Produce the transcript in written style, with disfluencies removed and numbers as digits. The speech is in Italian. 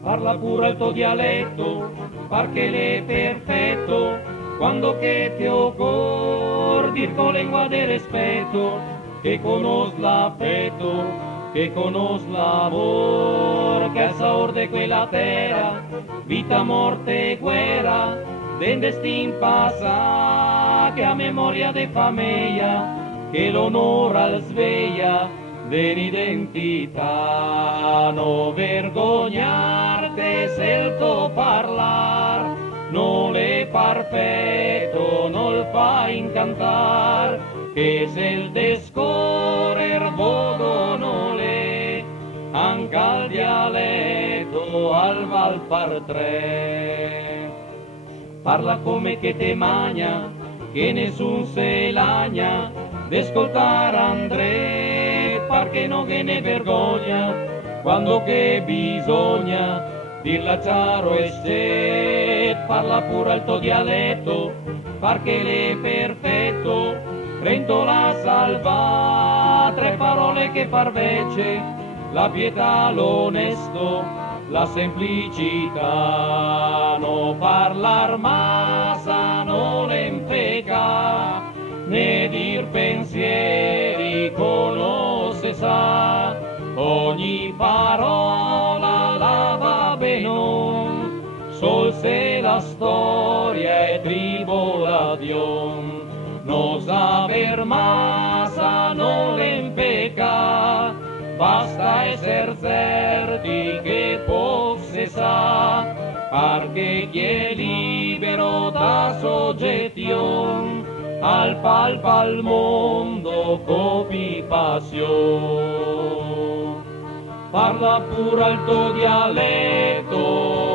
Parla pure il tuo dialetto, perché l'è perfetto, quando che ti occorre, dir con lingua di rispetto, che conosci l'affetto, che conosci l'amore, che al sabor di quella terra, vita, morte e guerra, del destin passa, che a memoria de famiglia, che l'onore al sveglia, dell'identità, no vergognarte se il tuo parlar non è perfetto, non il fa incantar, che se il descorrer vogo non è, anche al dialetto al val par tre. Parla come che te magna, che nessun se lagna, d'ascoltare André, perché non che ne vergogna, quando che bisogna, dirla chiaro e set, parla pure al tuo dialetto, perché l'è perfetto, prendo la salva, tre parole che far vece, la pietà, l'onesto, la semplicità, no parlar massa, non l'empeca, né dir pensieri conosce sa, ogni parola la va bene, sol se la storia è tribolazione, no saber massa non l'empeca, basta esser certi che posse sa, perché chi è libero da soggezione, al palpa al mondo copi passione. Parla pure al tuo dialetto,